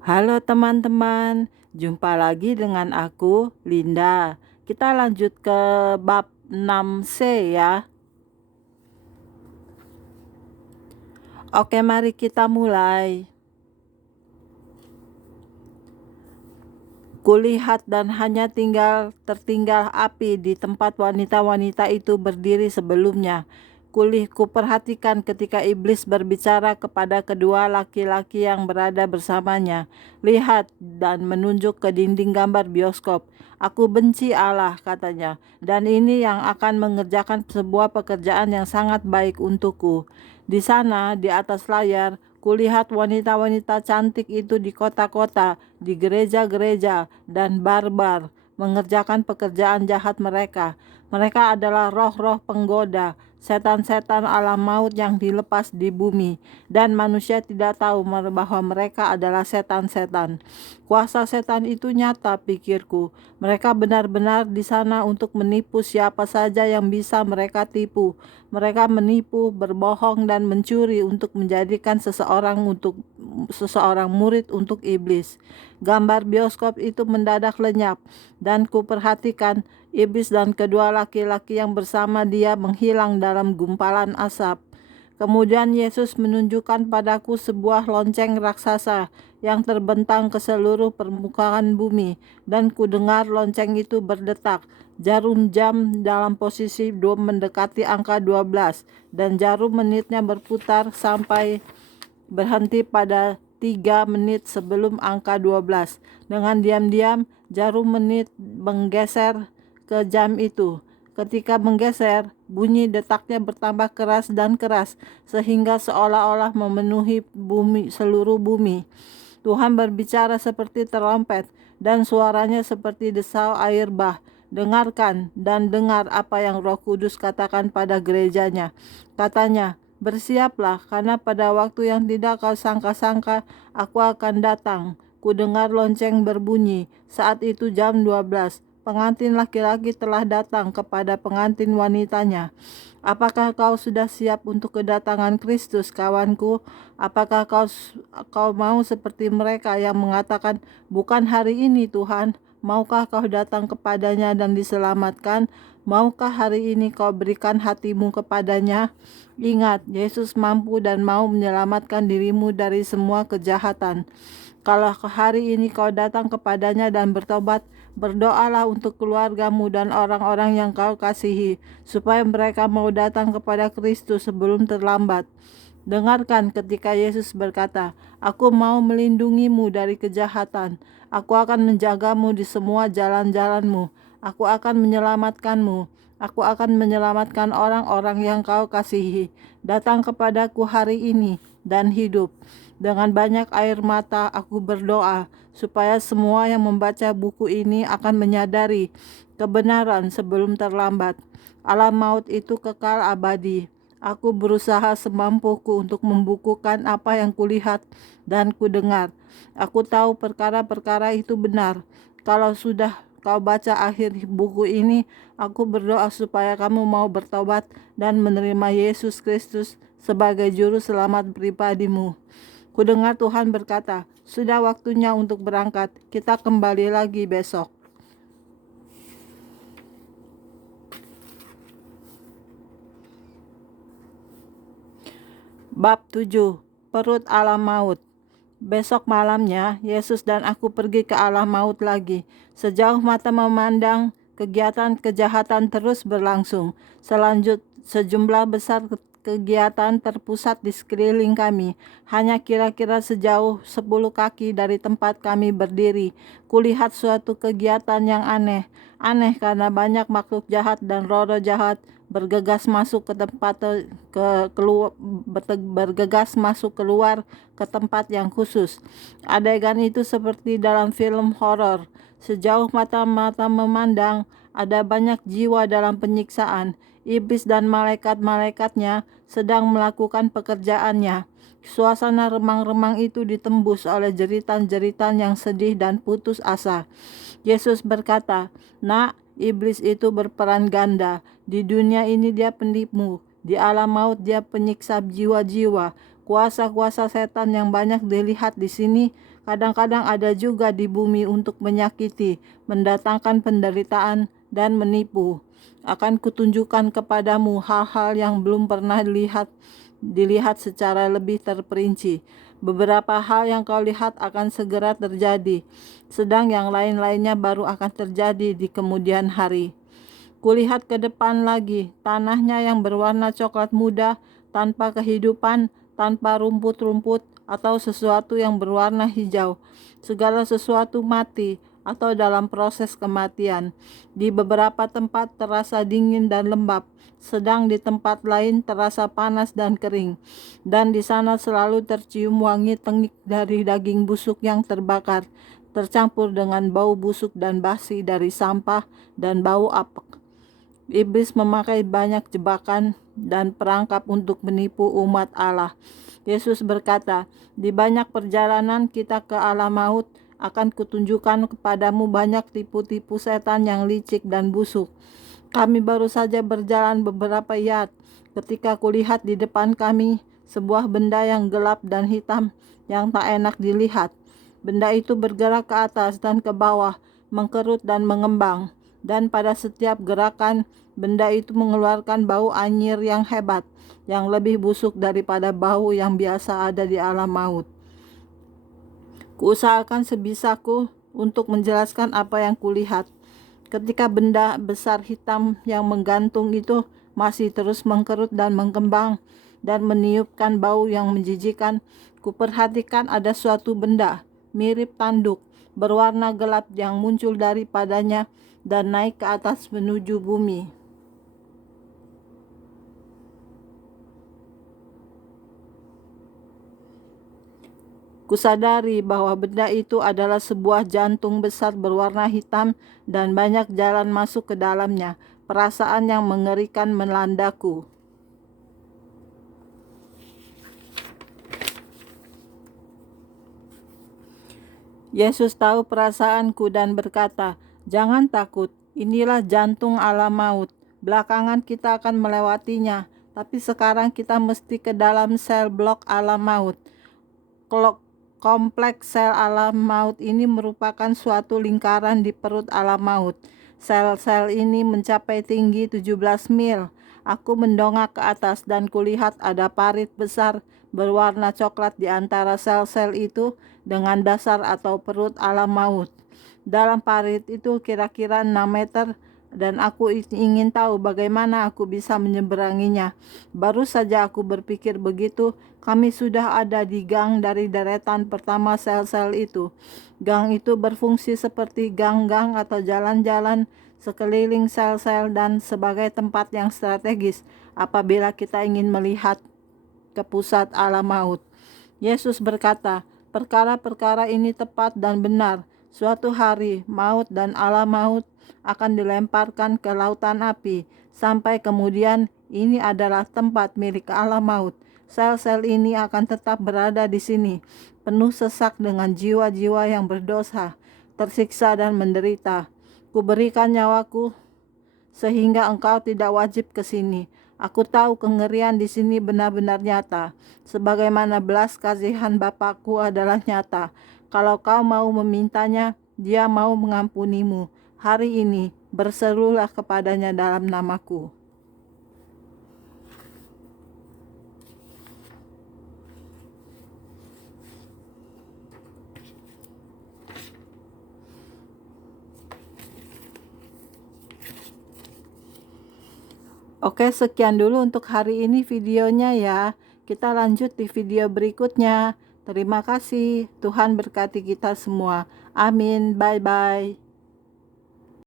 Halo teman-teman, jumpa lagi dengan aku, Linda. Kita lanjut ke bab 6C ya. Oke, mari kita mulai. Kulihat dan hanya tertinggal api di tempat wanita-wanita itu berdiri sebelumnya. Kuperhatikan ketika iblis berbicara kepada kedua laki-laki yang berada bersamanya. Lihat dan menunjuk ke dinding gambar bioskop. Aku benci Allah, katanya, dan ini yang akan mengerjakan sebuah pekerjaan yang sangat baik untukku. Di sana, di atas layar, kulihat wanita-wanita cantik itu di kota-kota, di gereja-gereja, dan barbar mengerjakan pekerjaan jahat mereka. Mereka adalah roh-roh penggoda, setan-setan alam maut yang dilepas di bumi, dan manusia tidak tahu bahwa mereka adalah setan-setan. Kuasa setan itu nyata, pikirku. Mereka benar-benar di sana untuk menipu siapa saja yang bisa mereka tipu. Mereka menipu, berbohong, dan mencuri untuk menjadikan seseorang murid untuk iblis. Gambar bioskop itu mendadak lenyap, dan kuperhatikan iblis dan kedua laki-laki yang bersama dia menghilang dalam gumpalan asap. Kemudian Yesus menunjukkan padaku sebuah lonceng raksasa yang terbentang ke seluruh permukaan bumi, dan kudengar lonceng itu berdetak. Jarum jam dalam posisi mendekati angka 12, dan jarum menitnya berputar sampai berhenti pada 3 menit sebelum angka 12. Dengan diam-diam, jarum menit menggeser ke jam itu. Ketika menggeser, bunyi detaknya bertambah keras dan keras, sehingga seolah-olah memenuhi seluruh bumi. Tuhan berbicara seperti terompet, dan suaranya seperti desau air bah. Dengarkan dan dengar apa yang Roh Kudus katakan pada gerejanya. Katanya, bersiaplah, karena pada waktu yang tidak kau sangka-sangka, aku akan datang. Ku dengar lonceng berbunyi. Saat itu jam 12. Pengantin laki-laki telah datang kepada pengantin wanitanya. Apakah kau sudah siap untuk kedatangan Kristus, kawanku? Apakah kau mau seperti mereka yang mengatakan, bukan hari ini Tuhan? Maukah kau datang kepadanya dan diselamatkan? Maukah hari ini kau berikan hatimu kepadanya? Ingat, Yesus mampu dan mau menyelamatkan dirimu dari semua kejahatan. Kalau hari ini kau datang kepadanya dan bertobat, berdoalah untuk keluargamu dan orang-orang yang kau kasihi, supaya mereka mau datang kepada Kristus sebelum terlambat. Dengarkan ketika Yesus berkata, aku mau melindungimu dari kejahatan. Aku akan menjagamu di semua jalan-jalanmu. Aku akan menyelamatkanmu. Aku akan menyelamatkan orang-orang yang kau kasihi. Datang kepadaku hari ini dan hidup. Dengan banyak air mata aku berdoa supaya semua yang membaca buku ini akan menyadari kebenaran sebelum terlambat. Alam maut itu kekal abadi. Aku berusaha semampuku untuk membukukan apa yang kulihat dan kudengar. Aku tahu perkara-perkara itu benar. Kalau sudah kau baca akhir buku ini, aku berdoa supaya kamu mau bertobat dan menerima Yesus Kristus sebagai juru selamat pribadimu. Kudengar Tuhan berkata, sudah waktunya untuk berangkat. Kita kembali lagi besok. Bab 7. Perut alam maut. Besok malamnya, Yesus dan aku pergi ke alam maut lagi. Sejauh mata memandang, kegiatan kejahatan terus berlangsung. Sejumlah besar kegiatan terpusat di sekeliling kami. Hanya kira-kira sejauh 10 kaki dari tempat kami berdiri. Kulihat suatu kegiatan yang aneh. Aneh karena banyak makhluk jahat dan roh-roh jahat bergegas masuk ke bergegas masuk keluar ke tempat yang khusus. Adegan itu seperti dalam film horor. Sejauh mata-mata memandang, ada banyak jiwa dalam penyiksaan. Iblis dan malaikat-malaikatnya sedang melakukan pekerjaannya. Suasana remang-remang itu ditembus oleh jeritan-jeritan yang sedih dan putus asa. Yesus berkata, "Nak, iblis itu berperan ganda. Di dunia ini dia penipu. Di alam maut dia penyiksa jiwa-jiwa. Kuasa-kuasa setan yang banyak dilihat di sini kadang-kadang ada juga di bumi untuk menyakiti, mendatangkan penderitaan, dan menipu. Akan kutunjukkan kepadamu hal-hal yang belum pernah dilihat secara lebih terperinci. Beberapa hal yang kau lihat akan segera terjadi, sedang yang lain-lainnya baru akan terjadi di kemudian hari. Kulihat ke depan lagi, tanahnya yang berwarna coklat muda, tanpa kehidupan, tanpa rumput-rumput, atau sesuatu yang berwarna hijau. Segala sesuatu mati, atau dalam proses kematian. Di beberapa tempat terasa dingin dan lembab, sedang di tempat lain terasa panas dan kering. Dan di sana selalu tercium wangi tengik dari daging busuk yang terbakar, tercampur dengan bau busuk dan basi dari sampah dan bau apek. Iblis memakai banyak jebakan dan perangkap untuk menipu umat Allah. Yesus berkata, di banyak perjalanan kita ke alam maut, akan kutunjukkan kepadamu banyak tipu-tipu setan yang licik dan busuk. Kami baru saja berjalan beberapa yard, ketika kulihat di depan kami sebuah benda yang gelap dan hitam yang tak enak dilihat. Benda itu bergerak ke atas dan ke bawah, mengkerut dan mengembang. Dan pada setiap gerakan, benda itu mengeluarkan bau anyir yang hebat, yang lebih busuk daripada bau yang biasa ada di alam maut. Kuusahakan sebisaku untuk menjelaskan apa yang kulihat. Ketika benda besar hitam yang menggantung itu masih terus mengkerut dan mengembang dan meniupkan bau yang menjijikan, kuperhatikan ada suatu benda mirip tanduk berwarna gelap yang muncul daripadanya dan naik ke atas menuju bumi. Kusadari bahwa benda itu adalah sebuah jantung besar berwarna hitam dan banyak jalan masuk ke dalamnya. Perasaan yang mengerikan melandaku. Yesus tahu perasaanku dan berkata, "Jangan takut, inilah jantung alam maut. Belakangan kita akan melewatinya, tapi sekarang kita mesti ke dalam sel blok alam maut." Kompleks sel alam maut ini merupakan suatu lingkaran di perut alam maut. Sel-sel ini mencapai tinggi 17 mil. Aku mendongak ke atas dan kulihat ada parit besar berwarna coklat di antara sel-sel itu dengan dasar atau perut alam maut. Dalam parit itu kira-kira 6 meter dan aku ingin tahu bagaimana aku bisa menyeberanginya. Baru saja aku berpikir begitu, kami sudah ada di gang dari deretan pertama sel-sel itu. Gang itu berfungsi seperti gang-gang atau jalan-jalan sekeliling sel-sel dan sebagai tempat yang strategis apabila kita ingin melihat ke pusat alam maut. Yesus berkata, perkara-perkara ini tepat dan benar. Suatu hari maut dan alam maut akan dilemparkan ke lautan api. Sampai kemudian ini adalah tempat milik alam maut. Sel-sel ini akan tetap berada di sini, penuh sesak dengan jiwa-jiwa yang berdosa, tersiksa dan menderita. Kuberikan nyawaku sehingga engkau tidak wajib ke sini. Aku tahu kengerian di sini benar-benar nyata, sebagaimana belas kasihan Bapakku adalah nyata. Kalau kau mau memintanya, Dia mau mengampunimu. Hari ini berserulah kepadanya dalam namaku. Oke, sekian dulu untuk hari ini videonya ya. Kita lanjut di video berikutnya. Terima kasih. Tuhan berkati kita semua. Amin. Bye-bye.